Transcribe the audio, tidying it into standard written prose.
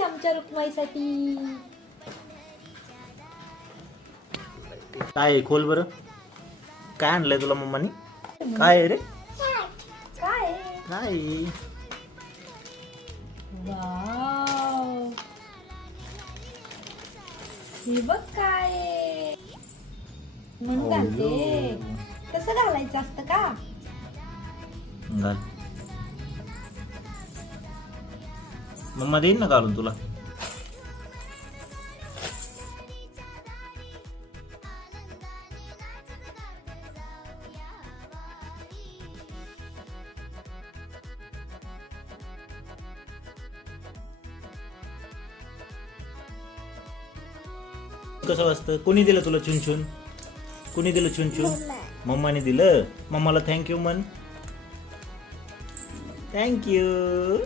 आहे आमच्या रुक्माईसाठी. काय आहे? खोल बरं. काय आणलंय तुला मम्मानी? काय आहे रे? काय काय? वाव, हे बघ काय म्हणून घालते. कसं घालायचं असतं का? घाल. मम्मा देईन ना घालून तुला. कसं वाजतं? कोणी दिलं तुला चुनचुन? कोणी दिलं चुनचुन? मम्माने दिलं. मम्माला थँक्यू म्हण. थँक्यू.